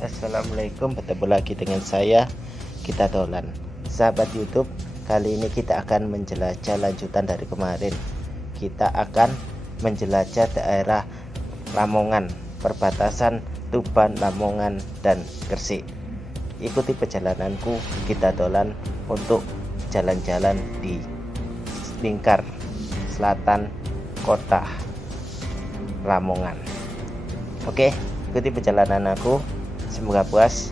Assalamualaikum, bertemu lagi dengan saya Kita Dolan. Sahabat YouTube, kali ini kita akan menjelajah lanjutan dari kemarin. Kita akan menjelajah daerah Lamongan, perbatasan Tuban, Lamongan, dan Gresik. Ikuti perjalananku Kita Dolan untuk jalan-jalan di lingkar selatan kota Lamongan. Oke, ikuti perjalanan aku. Semoga puas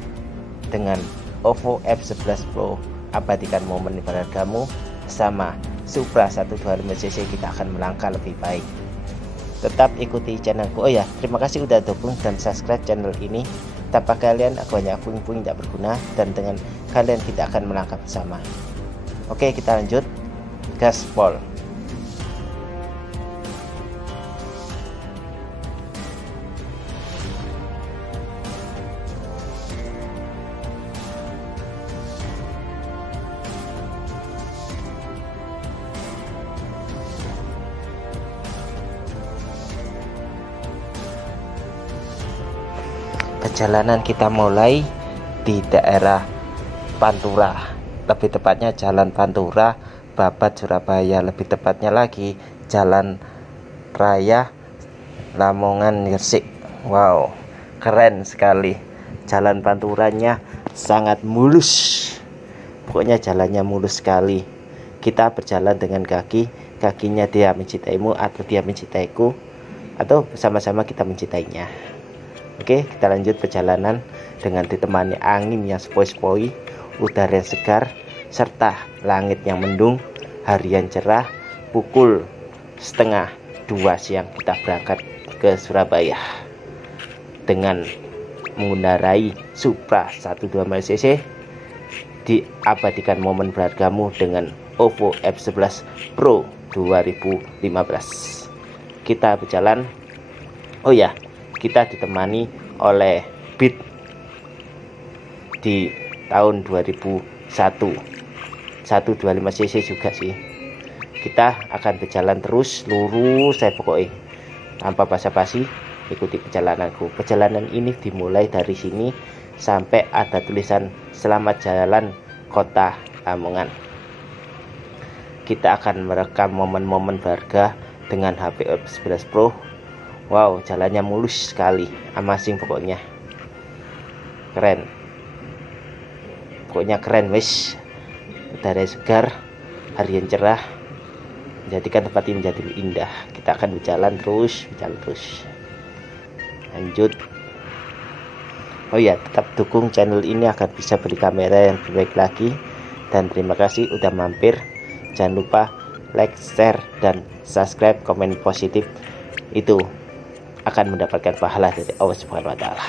dengan OVO F11 Pro. Abadikan momen ibarat kamu bersama Supra 125cc. Kita akan melangkah lebih baik. Tetap ikuti channelku. Oh ya, terima kasih udah dukung dan subscribe channel ini. Tanpa kalian aku hanya puing-puing tidak berguna, dan dengan kalian kita akan melangkah bersama. Oke, kita lanjut. Gaspol. Perjalanan kita mulai di daerah Pantura, lebih tepatnya Jalan Pantura, Babat, Surabaya. Lebih tepatnya lagi Jalan Raya Lamongan Gresik. Wow, keren sekali. Jalan Panturanya sangat mulus. Pokoknya jalannya mulus sekali. Kita berjalan dengan kaki, kakinya dia mencintaimu atau dia mencintaiku, atau bersama-sama kita mencintainya. Oke, kita lanjut perjalanan dengan ditemani angin yang sepoi-sepoi, udara yang segar, serta langit yang mendung, hari yang cerah. Pukul 1:30 siang kita berangkat ke Surabaya dengan mengendarai Supra 125cc. Diabadikan momen berhargamu dengan OVO F11 Pro 2015. Kita berjalan. Oh ya, kita ditemani oleh Beat di tahun 2001 125cc juga sih. Kita akan berjalan terus lurus saya pokoknya tanpa basa-basi. Ikuti perjalananku. Perjalanan ini dimulai dari sini sampai ada tulisan selamat jalan kota Lamongan. Kita akan merekam momen-momen berharga dengan HP F11 Pro. Wow, jalannya mulus sekali, amazing pokoknya. Keren. Pokoknya keren wis. Udara segar, hari yang cerah, menjadikan tempat ini menjadi indah. Kita akan berjalan terus. Lanjut. Oh ya, tetap dukung channel ini agar bisa beli kamera yang lebih baik lagi. Dan terima kasih udah mampir. Jangan lupa like, share, dan subscribe, komen positif. Itu akan mendapatkan pahala dari Allah Subhanahu wa Ta'ala.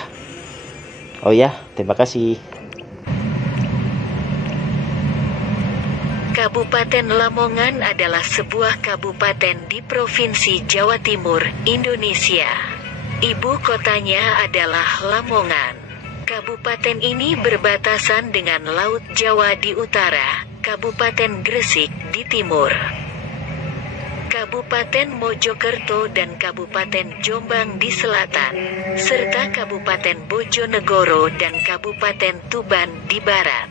Oh ya, terima kasih. Kabupaten Lamongan adalah sebuah kabupaten di Provinsi Jawa Timur, Indonesia. Ibu kotanya adalah Lamongan. Kabupaten ini berbatasan dengan Laut Jawa di utara, Kabupaten Gresik di timur, Kabupaten Mojokerto dan Kabupaten Jombang di selatan, serta Kabupaten Bojonegoro dan Kabupaten Tuban di barat.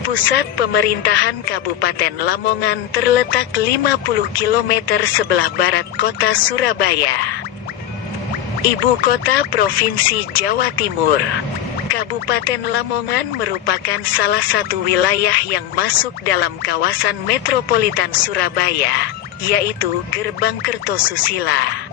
Pusat pemerintahan Kabupaten Lamongan terletak 50 km sebelah barat kota Surabaya. Ibu kota Provinsi Jawa Timur. Kabupaten Lamongan merupakan salah satu wilayah yang masuk dalam kawasan metropolitan Surabaya, yaitu Gerbang Kertosusila.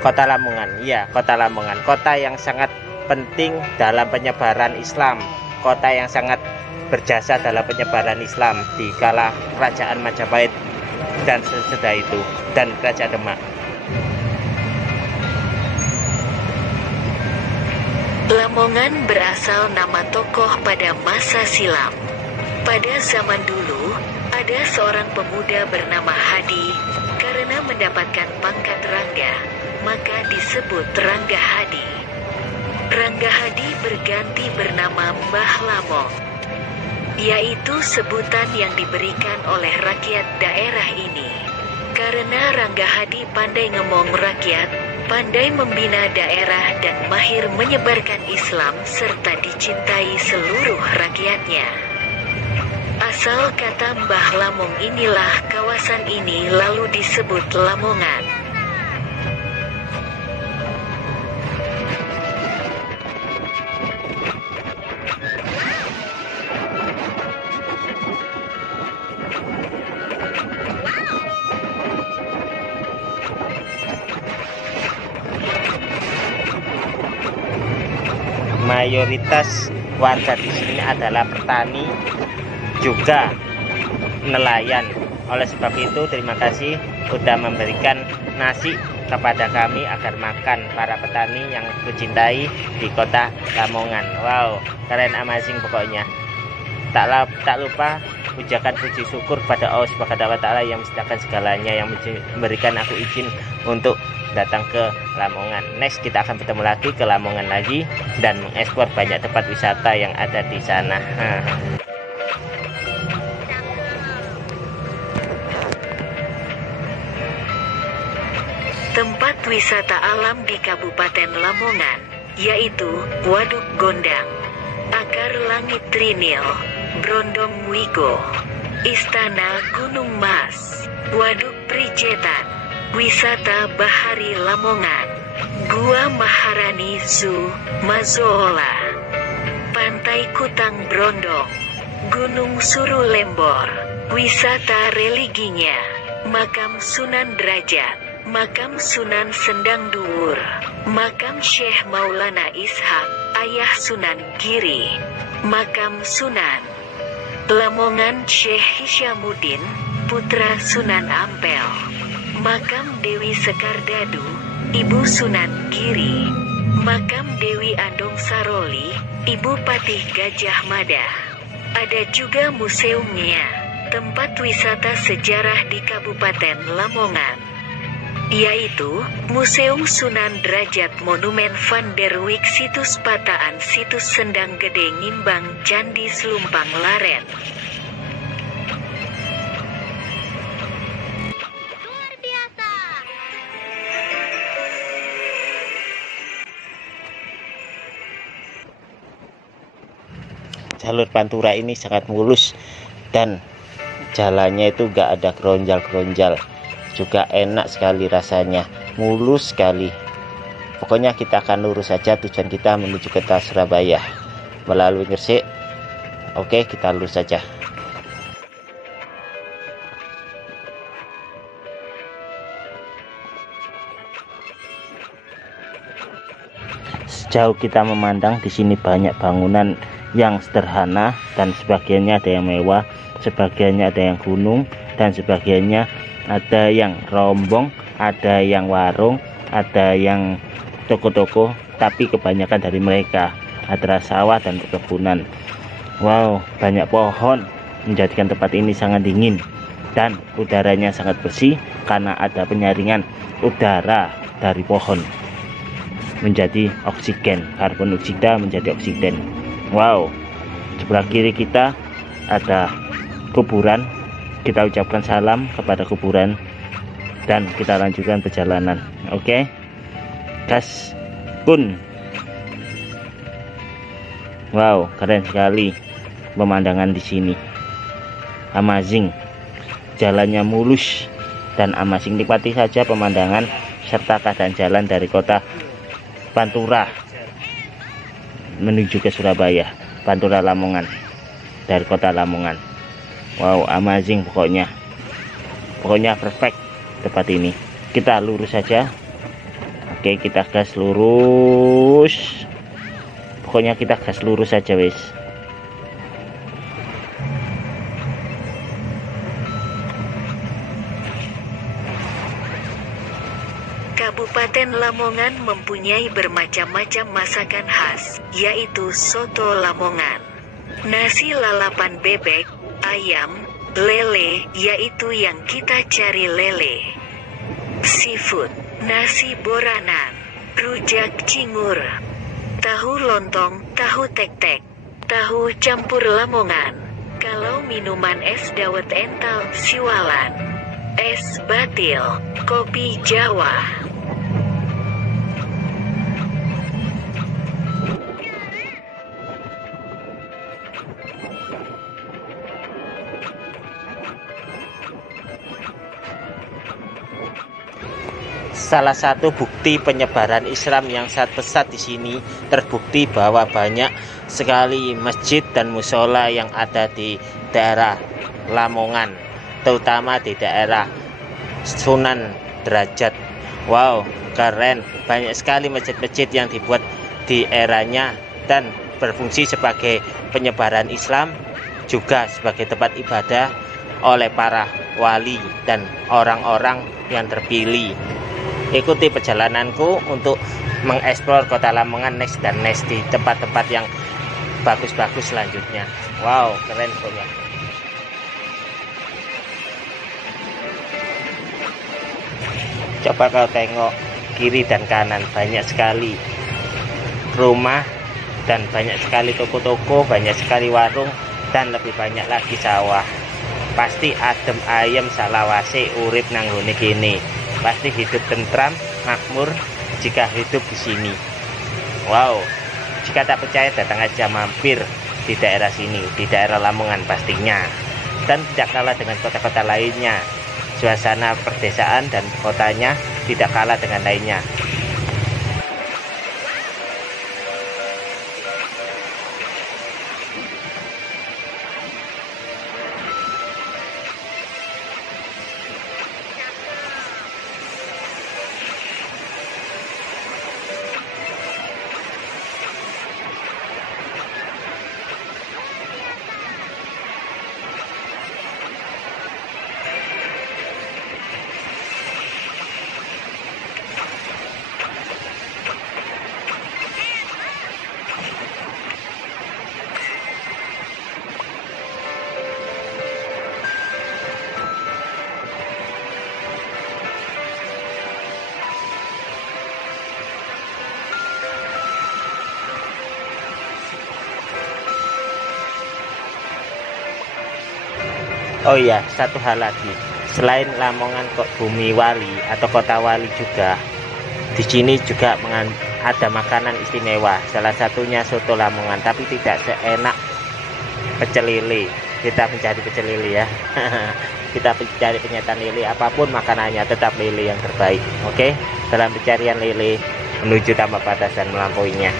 Kota Lamongan, iya, Kota Lamongan, kota yang sangat penting dalam penyebaran Islam, kota yang sangat berjasa dalam penyebaran Islam di kala kerajaan Majapahit dan sesudah itu, dan kerajaan Demak. Lamongan berasal nama tokoh pada masa silam. Pada zaman dulu, ada seorang pemuda bernama Hadi. Karena mendapatkan pangkat Rangga, maka disebut Rangga Hadi. Rangga Hadi berganti bernama Mbah Lamong, yaitu sebutan yang diberikan oleh rakyat daerah ini. Karena Rangga Hadi pandai ngemong rakyat, pandai membina daerah dan mahir menyebarkan Islam serta dicintai seluruh rakyatnya. Asal kata Mbah Lamong inilah kawasan ini lalu disebut Lamongan. Mayoritas warga di sini adalah petani, juga nelayan. Oleh sebab itu, terima kasih sudah memberikan nasi kepada kami agar makan, para petani yang kucintai di kota Lamongan. Wow, keren, amazing pokoknya. Tak lupa ucapkan puji syukur pada Allah Subhanahu wa Ta'ala yang menciptakan segalanya, yang memberikan aku izin untuk datang ke Lamongan. Next kita akan bertemu lagi ke Lamongan lagi dan mengeksplor banyak tempat wisata yang ada di sana. Tempat wisata alam di Kabupaten Lamongan, yaitu Waduk Gondang, Akar Langit Trinil, Brondong Wigo, Istana Gunung Mas, Waduk Prijetan, Wisata Bahari Lamongan, Gua Maharani Zoo, Mazoola, Pantai Kutang Brondong, Gunung Suru Lembor, wisata religinya, Makam Sunan Derajat, Makam Sunan Sendang Duur, Makam Syekh Maulana Ishak, Ayah Sunan Giri, Makam Sunan Lamongan Syekh Hisyamuddin, Putra Sunan Ampel, Makam Dewi Sekardadu, Ibu Sunan Giri, Makam Dewi Andong Saroli, Ibu Patih Gajah Mada. Ada juga museumnya, tempat wisata sejarah di Kabupaten Lamongan, yaitu Museum Sunan Derajat, Monumen Van der Wijk, Situs Pataan, Situs Sendang Gede Ngimbang, Candi Slumpang Laren. Luar biasa. Jalur Pantura ini sangat mulus dan jalannya itu gak ada keronjal-keronjal, juga enak sekali rasanya, mulus sekali. Pokoknya kita akan lurus saja, tujuan kita menuju kota Surabaya melalui Gresik. Oke, kita lurus saja. Sejauh kita memandang, di sini banyak bangunan yang sederhana dan sebagiannya ada yang mewah, sebagiannya ada yang gunung, dan sebagiannya ada yang rombong, ada yang warung, ada yang toko-toko, tapi kebanyakan dari mereka adalah sawah dan perkebunan. Wow, banyak pohon menjadikan tempat ini sangat dingin dan udaranya sangat bersih karena ada penyaringan udara dari pohon menjadi oksigen, karbon dioksida menjadi oksigen. Wow, sebelah kiri kita ada kuburan. Kita ucapkan salam kepada kuburan dan kita lanjutkan perjalanan. Oke, gas pun. Wow, keren sekali pemandangan di sini, amazing. Jalannya mulus dan amazing. Nikmati saja pemandangan serta keadaan jalan dari kota Pantura menuju ke Surabaya, Pantura Lamongan, dari kota Lamongan. Wow, amazing pokoknya perfect tempat ini. Kita lurus saja. Oke, kita gas lurus Pokoknya kita gas lurus aja wis. Kabupaten Lamongan mempunyai bermacam-macam masakan khas, yaitu soto Lamongan, nasi lalapan bebek, ayam, lele, yaitu yang kita cari lele, seafood, nasi boranan, rujak cingur, tahu lontong, tahu tek-tek, tahu campur Lamongan. Kalau minuman es dawet ental siwalan, es batil, kopi Jawa. Salah satu bukti penyebaran Islam yang sangat pesat di sini terbukti bahwa banyak sekali masjid dan musola yang ada di daerah Lamongan, terutama di daerah Sunan Derajat. Wow, keren, banyak sekali masjid-masjid yang dibuat di eranya dan berfungsi sebagai penyebaran Islam, juga sebagai tempat ibadah oleh para wali dan orang-orang yang terpilih. Ikuti perjalananku untuk mengeksplor kota Lamongan next dan next di tempat-tempat yang bagus-bagus selanjutnya. Wow, keren pokoknya. Coba kau tengok kiri dan kanan, banyak sekali rumah dan banyak sekali toko-toko, banyak sekali warung, dan lebih banyak lagi sawah. Pasti adem ayem salawase urip nang ngene kene. Pasti hidup tentram, makmur jika hidup di sini. Wow, jika tak percaya datang aja mampir di daerah sini, di daerah Lamongan pastinya. Dan tidak kalah dengan kota-kota lainnya. Suasana perdesaan dan kotanya tidak kalah dengan lainnya. Oh iya, satu hal lagi. Selain Lamongan kok bumi wali atau kota wali juga, di sini juga ada makanan istimewa. Salah satunya soto Lamongan, tapi tidak seenak pecel lele. Kita mencari pecel lele ya. Kita mencari penyetan lele, apapun makanannya tetap lele yang terbaik. Oke, dalam pencarian lele menuju tambah batas dan melampauinya.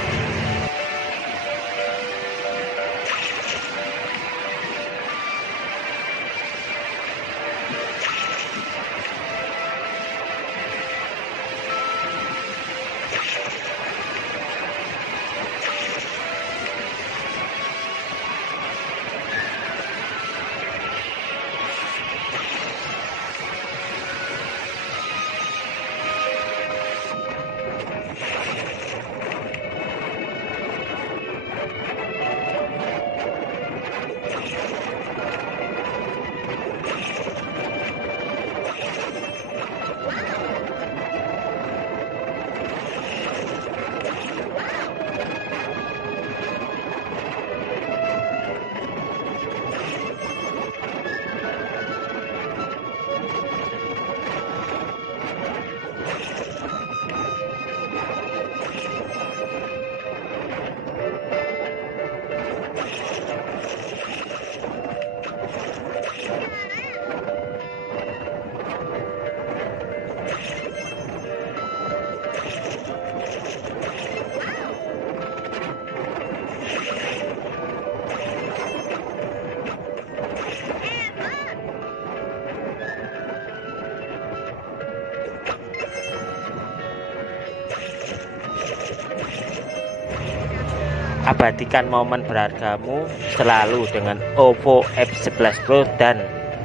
Abadikan momen berhargamu selalu dengan OPPO F11 Pro dan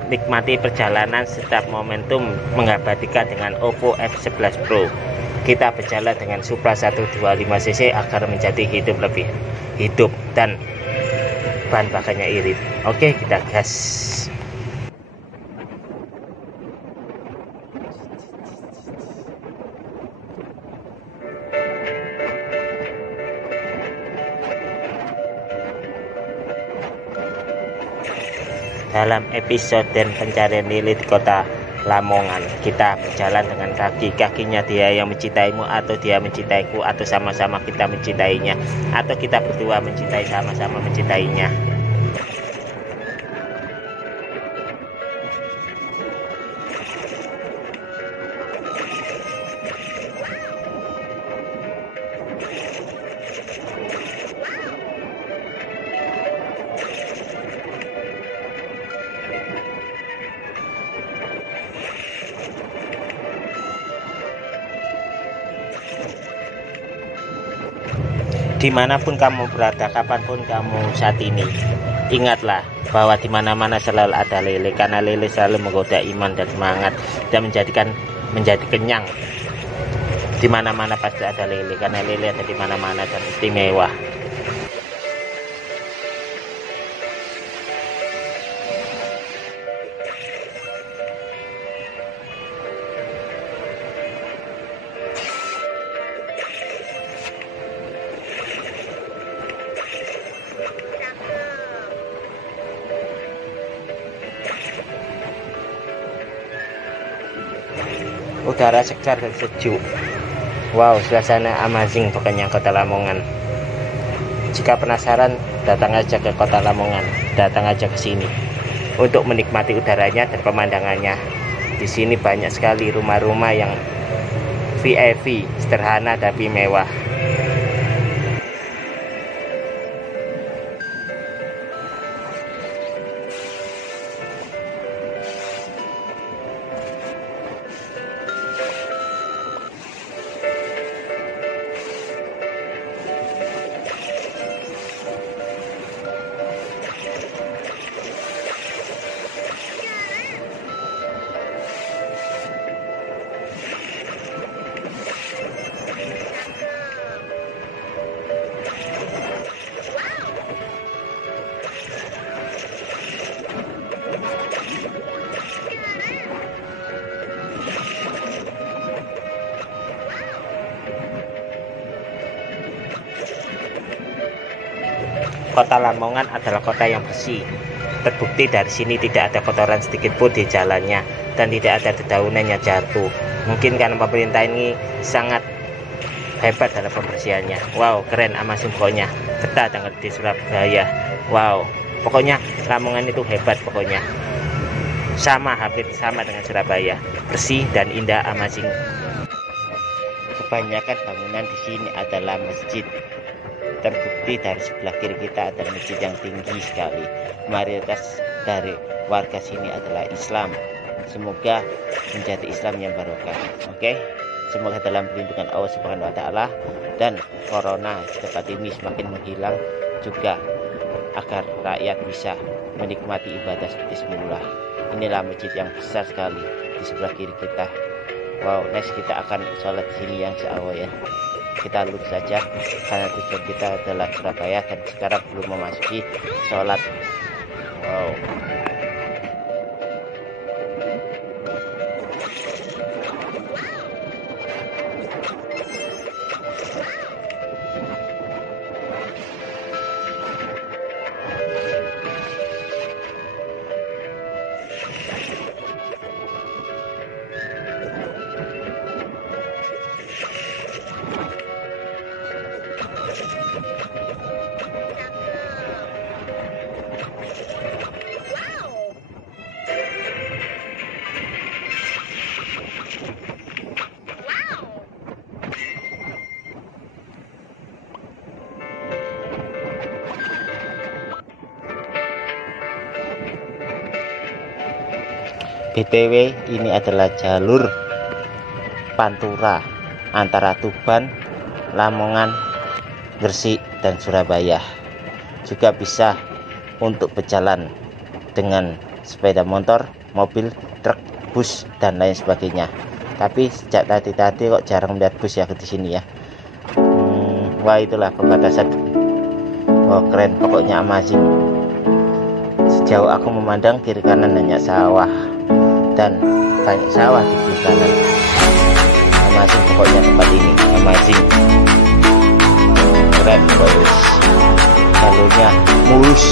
nikmati perjalanan setiap momentum mengabadikan dengan OPPO F11 Pro. Kita berjalan dengan Supra 125cc agar menjadi hidup lebih hidup dan bahan bakarnya irit. Oke, kita gas. Dalam episode pencarian lili di kota Lamongan, kita berjalan dengan kakinya dia yang mencintaimu atau dia mencintaiku, atau sama-sama kita mencintainya, atau kita berdua mencintai sama-sama mencintainya. Dimanapun kamu berada, kapanpun kamu saat ini, ingatlah bahwa dimana-mana selalu ada lele, karena lele selalu menggoda iman dan semangat dan menjadi kenyang. Dimana-mana pasti ada lele, karena lele ada dimana-mana dan istimewa. Udara segar dan sejuk. Wow, suasana amazing pokoknya kota Lamongan. Jika penasaran, datang aja ke kota Lamongan, datang aja ke sini untuk menikmati udaranya dan pemandangannya. Di sini banyak sekali rumah-rumah yang VIP, sederhana tapi mewah. Kota Lamongan adalah kota yang bersih. Terbukti dari sini tidak ada kotoran sedikit pun di jalannya dan tidak ada dedaunan yang jatuh. Mungkin karena pemerintah ini sangat hebat dalam pembersihannya. Wow, keren amazing pokoknya. Betah dengan di Surabaya. Wow, pokoknya Lamongan itu hebat pokoknya. Hampir sama dengan Surabaya. Bersih dan indah amazing. Kebanyakan bangunan di sini adalah masjid. Terbukti dari sebelah kiri kita ada masjid yang tinggi sekali. Mayoritas dari warga sini adalah Islam. Semoga menjadi Islam yang barokah. Oke, semoga dalam perlindungan Allah Subhanahu wa Ta'ala dan corona di tempat ini semakin menghilang, juga agar rakyat bisa menikmati ibadah seperti semula. Inilah masjid yang besar sekali di sebelah kiri kita. Wow, next kita akan sholat di sini yang seawal ya. Kita lurus saja karena tujuan kita adalah Surabaya dan sekarang belum memasuki sholat. Wow. BTW ini adalah jalur Pantura antara Tuban, Lamongan, Gresik dan Surabaya. Juga bisa untuk berjalan dengan sepeda motor, mobil, truk, bus dan lain sebagainya. Tapi sejak tadi kok jarang melihat bus ya di sini ya. Wah, itulah perbatasan. Oh, keren, pokoknya amazing. Sejauh aku memandang kiri kanan hanya sawah dan banyak sawah di kiri kanan. Amazing pokoknya tempat ini, amazing. Keren guys, jalurnya mulus.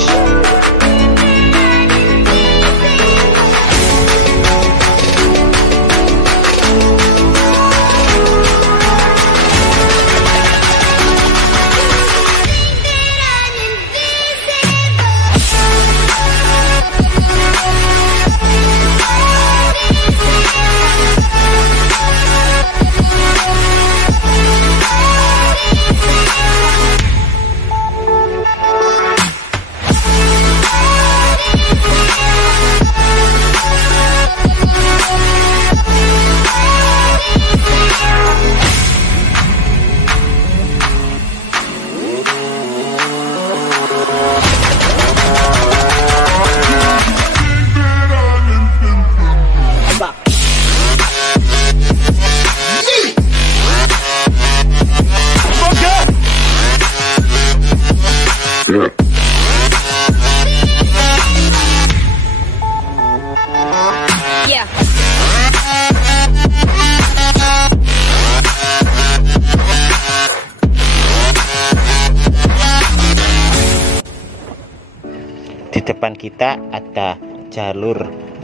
Di depan kita ada jalur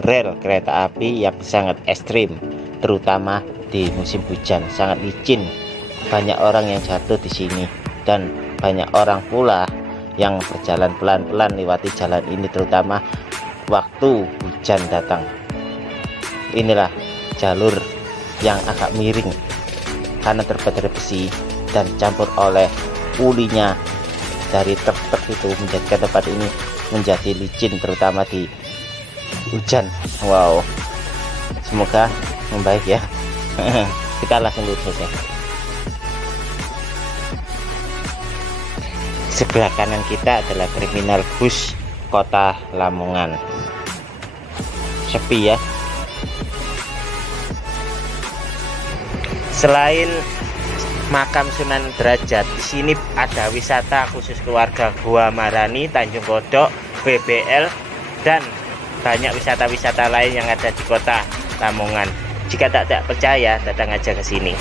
rel kereta api yang sangat ekstrim, terutama di musim hujan, sangat licin. Banyak orang yang jatuh di sini dan banyak orang pula yang berjalan pelan-pelan lewati jalan ini, terutama waktu hujan datang. Inilah jalur yang agak miring karena terbuat dari besi dan campur oleh ulinya dari truk-truk itu menjadikan tempat ini menjadi licin, terutama di hujan. Wow, semoga membaik ya. Kita langsung lurus saja. Sebelah kanan kita adalah terminal bus Kota Lamongan. Sepi ya. Selain makam Sunan Derajat, di sini ada wisata khusus keluarga Gua Marani, Tanjung Kodok, BBL, dan banyak wisata-wisata lain yang ada di Kota Lamongan. Jika tak percaya, datang aja ke sini.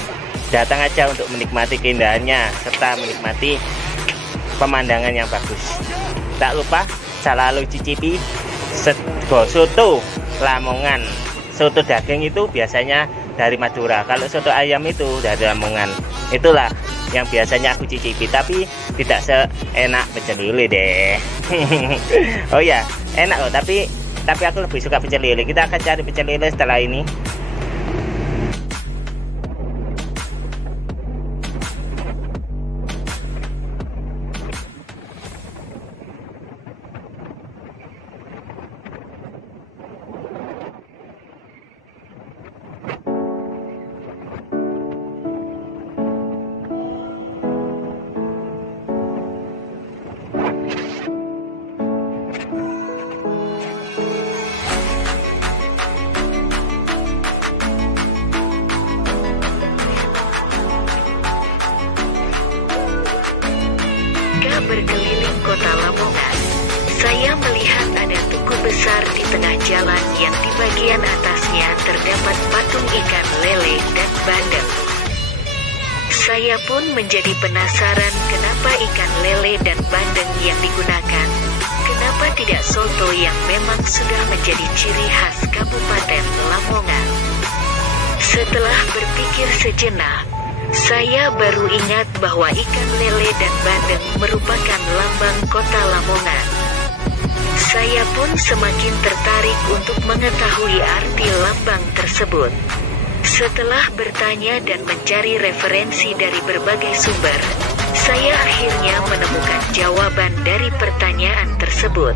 Datang aja untuk menikmati keindahannya serta menikmati pemandangan yang bagus. Tak lupa selalu cicipi sego soto Lamongan. Soto daging itu biasanya dari Madura, kalau soto ayam itu dari Lamongan. Itulah yang biasanya aku cicipi, tapi tidak seenak pecel lele deh. Oh ya, enak loh, tapi aku lebih suka pecel lele. Kita akan cari pecel lele setelah ini. Berkeliling Kota Lamongan, saya melihat ada tugu besar di tengah jalan yang di bagian atasnya terdapat patung ikan lele dan bandeng. Saya pun menjadi penasaran kenapa ikan lele dan bandeng yang digunakan. Kenapa tidak soto yang memang sudah menjadi ciri khas Kabupaten Lamongan? Setelah berpikir sejenak, saya baru ingat bahwa ikan lele dan bandeng merupakan lambang Kota Lamongan. Saya pun semakin tertarik untuk mengetahui arti lambang tersebut. Setelah bertanya dan mencari referensi dari berbagai sumber, saya akhirnya menemukan jawaban dari pertanyaan tersebut.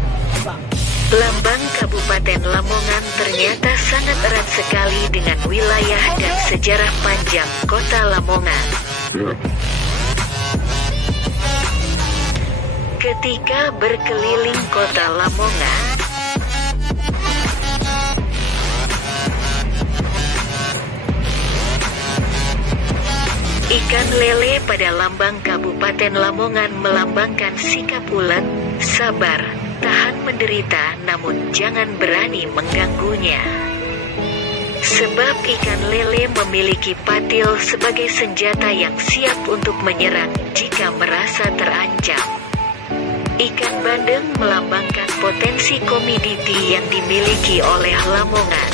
Lambang Kabupaten Lamongan ternyata sangat erat sekali dengan wilayah dan sejarah panjang Kota Lamongan. Ketika berkeliling kota Lamongan, ikan lele pada lambang Kabupaten Lamongan melambangkan sikap ulet, sabar, tahan menderita, namun jangan berani mengganggunya. Sebab ikan lele memiliki patil sebagai senjata yang siap untuk menyerang jika merasa terancam. Ikan bandeng melambangkan potensi komoditi yang dimiliki oleh Lamongan.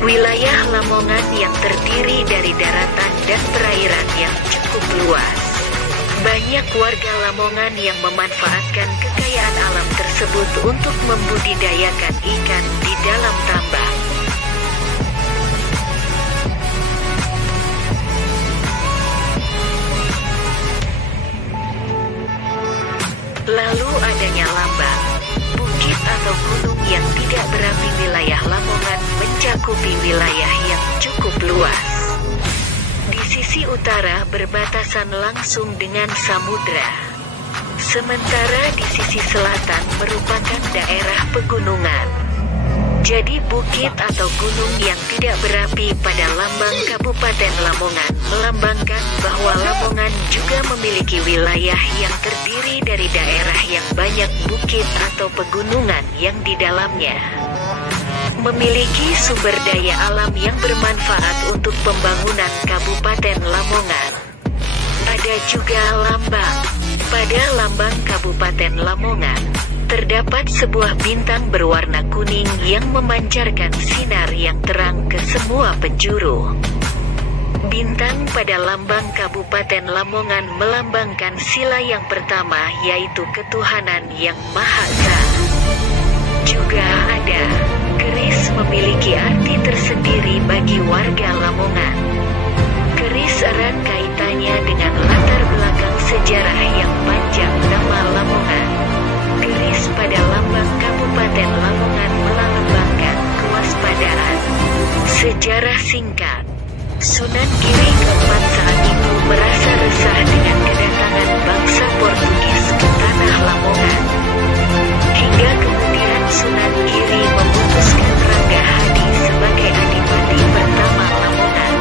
Wilayah Lamongan yang terdiri dari daratan dan perairan yang cukup luas. Banyak warga Lamongan yang memanfaatkan kekayaan alam tersebut untuk membudidayakan ikan di dalam tambang. Lalu adanya lambang, bukit atau gunung yang tidak berapi. Wilayah Lamongan mencakupi wilayah yang cukup luas. Di sisi utara berbatasan langsung dengan samudra. Sementara di sisi selatan merupakan daerah pegunungan. Jadi bukit atau gunung yang tidak berapi pada lambang Kabupaten Lamongan melambangkan bahwa Lamongan juga memiliki wilayah yang terdiri dari daerah yang banyak bukit atau pegunungan yang di dalamnya memiliki sumber daya alam yang bermanfaat untuk pembangunan Kabupaten Lamongan. Ada juga lambang. Pada lambang Kabupaten Lamongan terdapat sebuah bintang berwarna kuning yang memancarkan sinar yang terang ke semua penjuru. Bintang pada lambang Kabupaten Lamongan melambangkan sila yang pertama, yaitu ketuhanan yang Maha Esa. Juga ada keris memiliki arti tersendiri bagi warga Lamongan. Keris erat kaitannya dengan latar belakang sejarah yang panjang nama Lamongan. Keris pada lambang Kabupaten Lamongan melambangkan kewaspadaan. Sejarah singkat. Sunan Giri keempat saat itu merasa resah dengan kedatangan bangsa Portugis ke tanah Lamongan. Hingga kemudian Sunan Giri memutuskan Ranggahani sebagai adipati pertama Lamongan.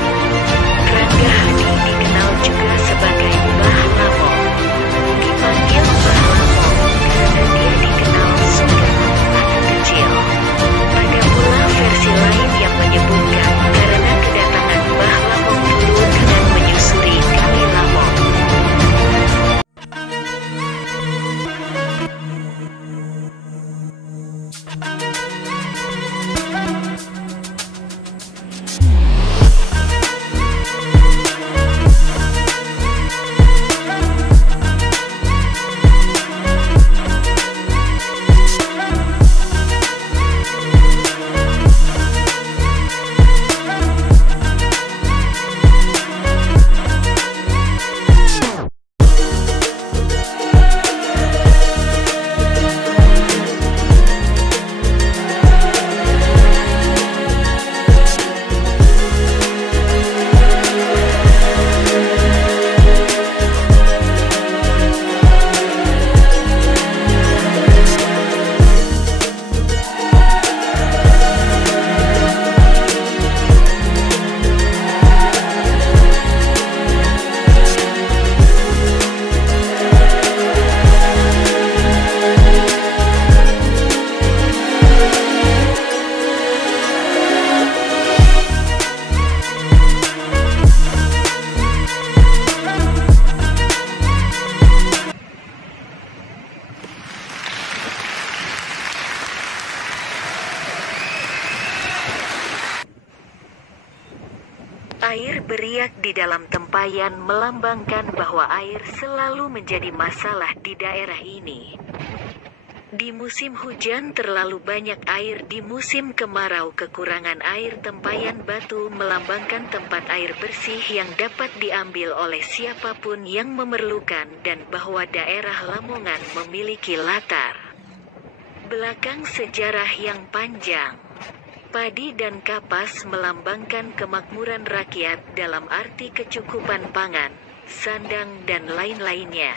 Ranggahani dikenal juga sebagai Mbah Lamong. Dipanggil Mbah Lamong karena dia dikenal suka anak kecil. Ada pula versi lain yang menyebutkan karena kedatangan Mbah Lamong dulu dengan menyusuri Kali Lamong. Air beriak di dalam tempayan melambangkan bahwa air selalu menjadi masalah di daerah ini. Di musim hujan terlalu banyak air, di musim kemarau kekurangan air. Tempayan batu melambangkan tempat air bersih yang dapat diambil oleh siapapun yang memerlukan, dan bahwa daerah Lamongan memiliki latar belakang sejarah yang panjang. Padi dan kapas melambangkan kemakmuran rakyat dalam arti kecukupan pangan, sandang dan lain-lainnya.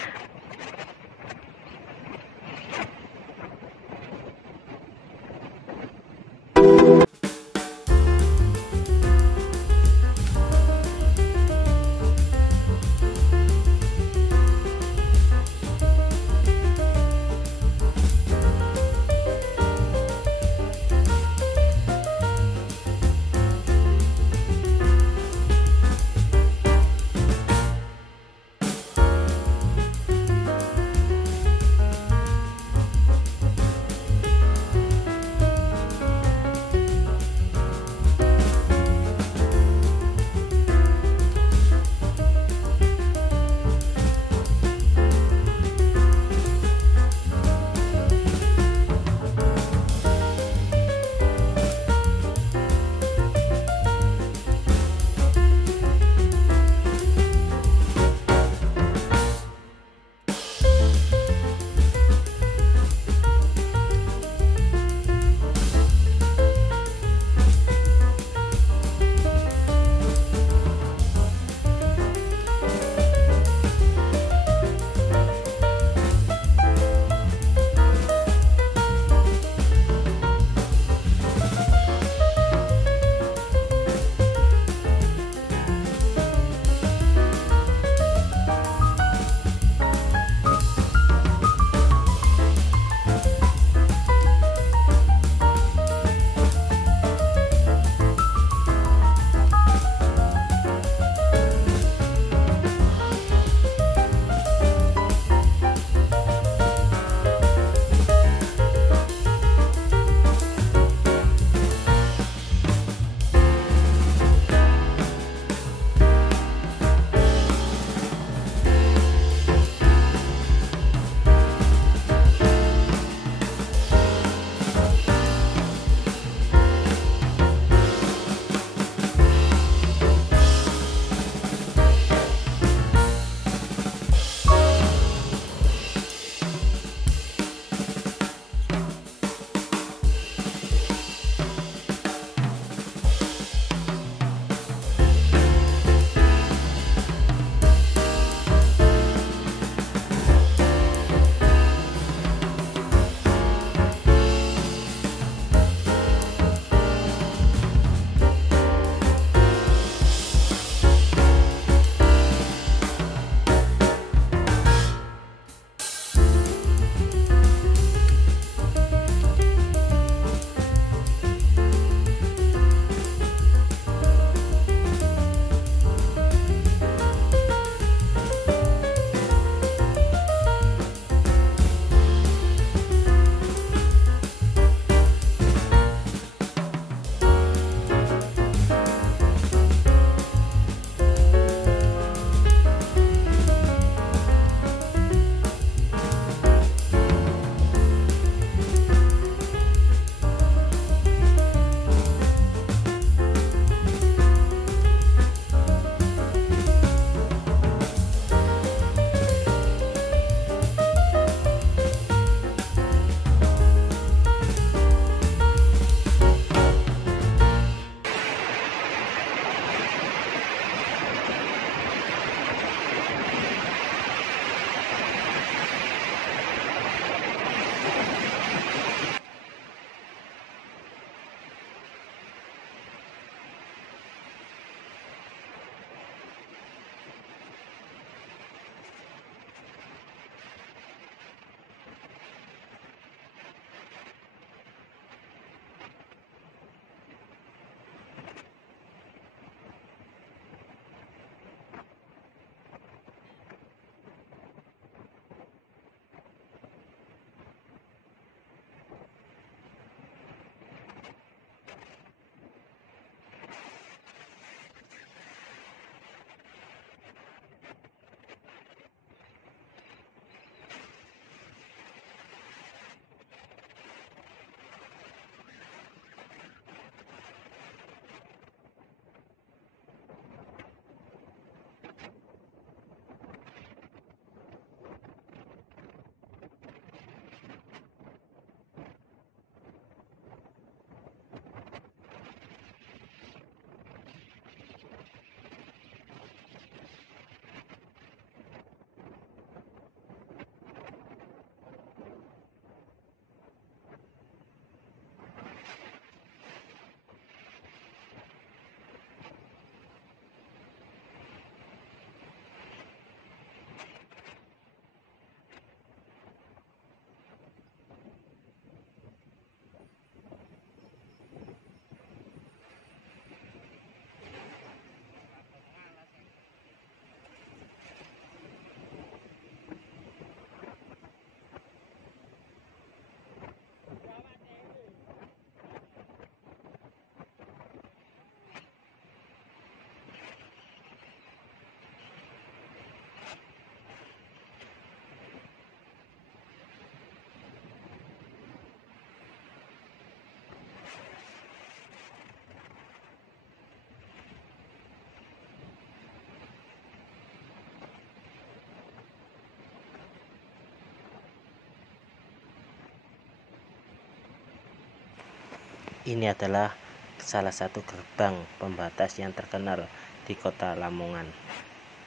Ini adalah salah satu gerbang pembatas yang terkenal di kota Lamongan.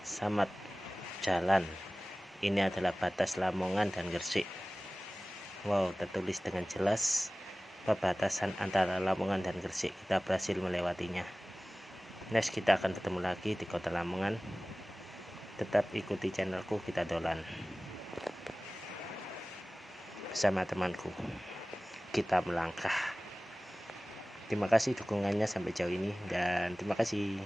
Selamat jalan. Ini adalah batas Lamongan dan Gresik. Wow, tertulis dengan jelas perbatasan antara Lamongan dan Gresik. Kita berhasil melewatinya. Next, kita akan bertemu lagi di kota Lamongan. Tetap ikuti channelku, kita dolan bersama temanku, kita melangkah. Terima kasih dukungannya sampai jauh ini, dan terima kasih.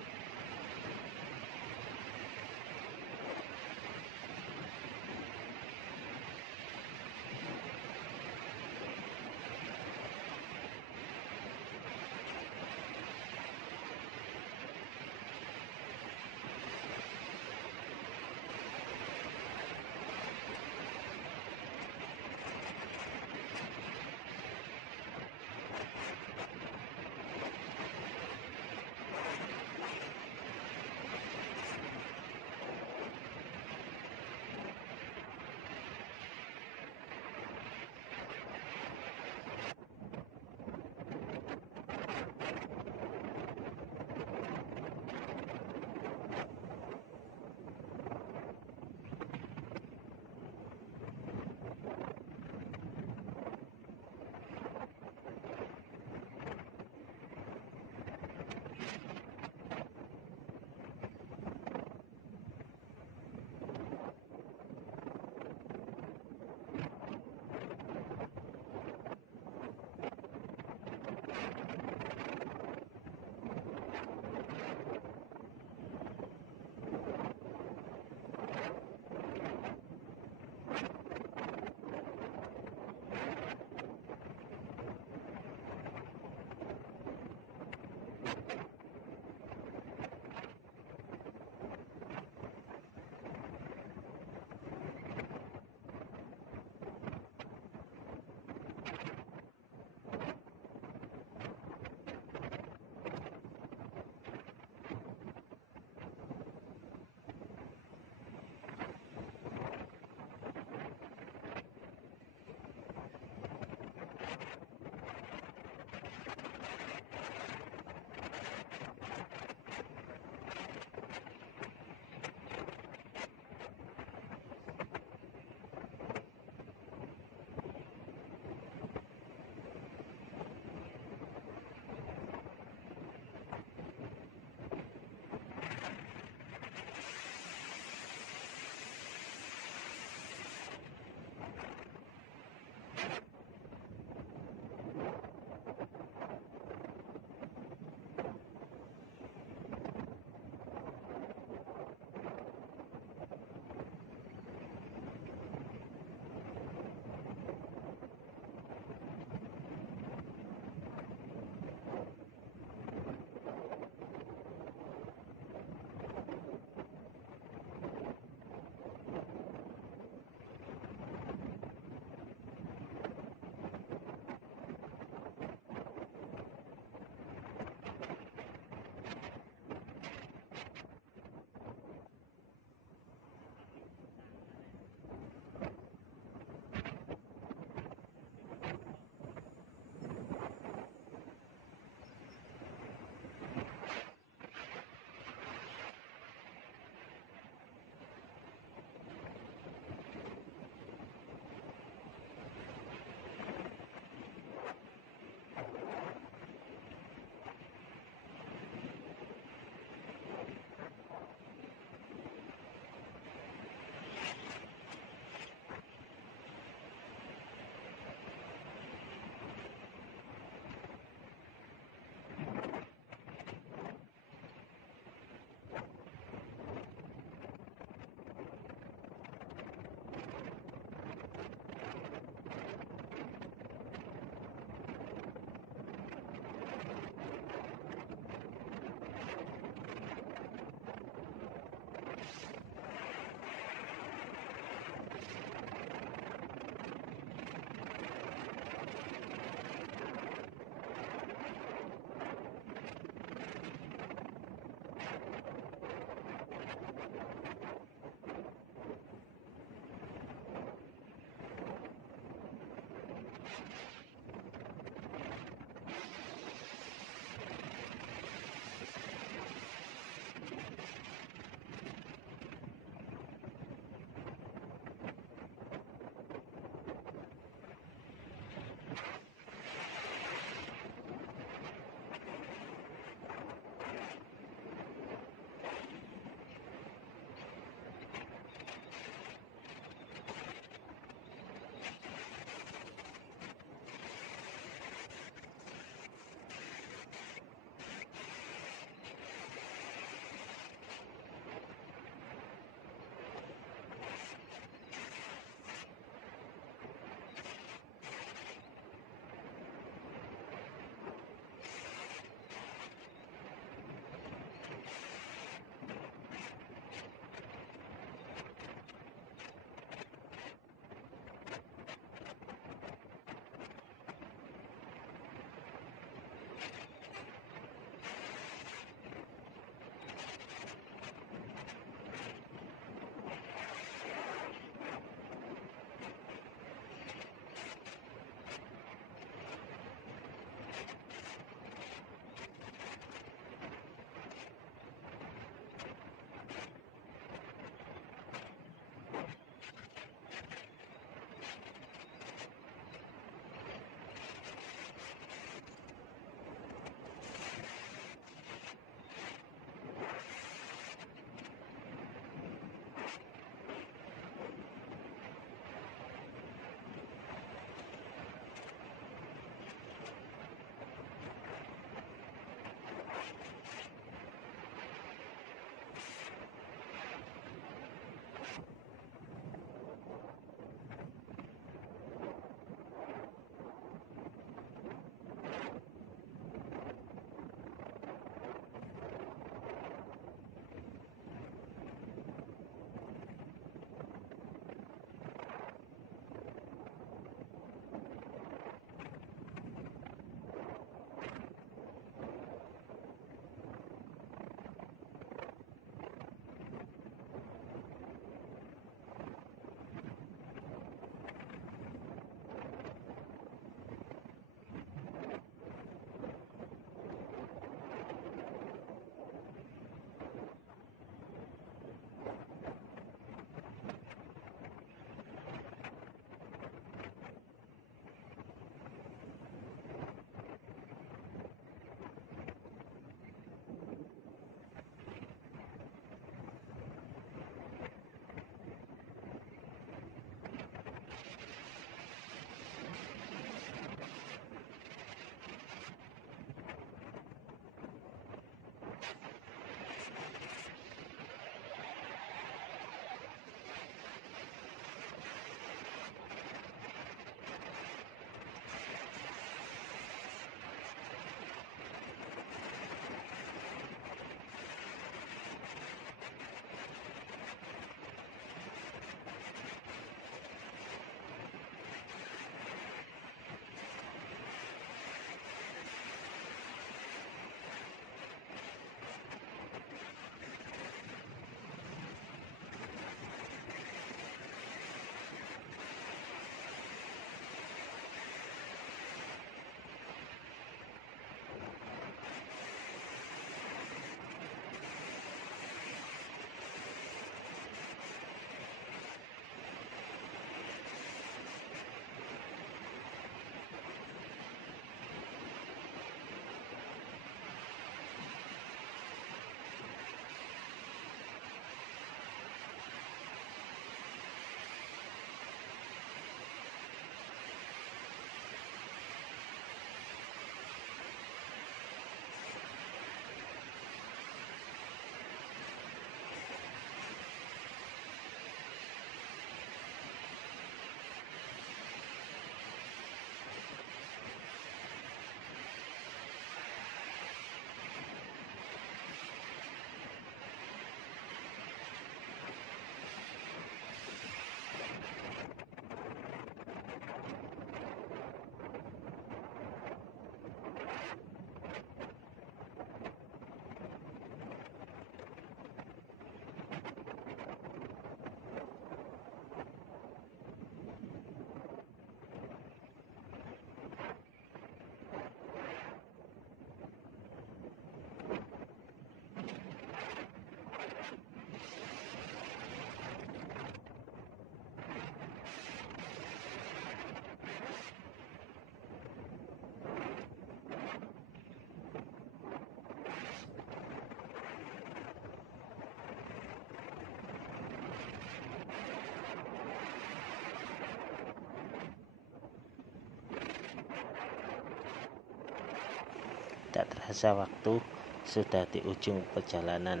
tidak terasa waktu sudah di ujung perjalanan.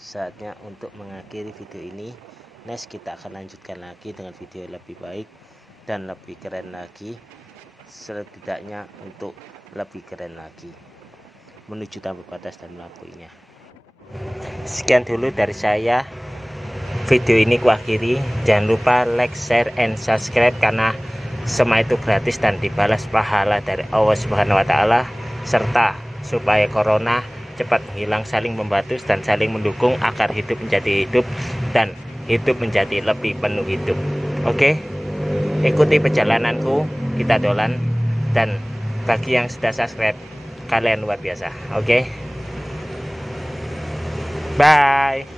Saatnya untuk mengakhiri video ini. Next kita akan lanjutkan lagi dengan video lebih baik dan lebih keren lagi, setidaknya untuk lebih keren lagi menuju tanpa batas dan melampauinya. Sekian dulu dari saya, video ini kuakhiri. Jangan lupa like, share, and subscribe karena semua itu gratis dan dibalas pahala dari Allah Subhanahu wa Ta'ala, serta supaya corona cepat menghilang, saling membantu dan saling mendukung agar hidup menjadi hidup dan hidup menjadi lebih penuh hidup. Oke, ikuti perjalananku, kita dolan. Dan bagi yang sudah subscribe, kalian luar biasa. Oke, bye.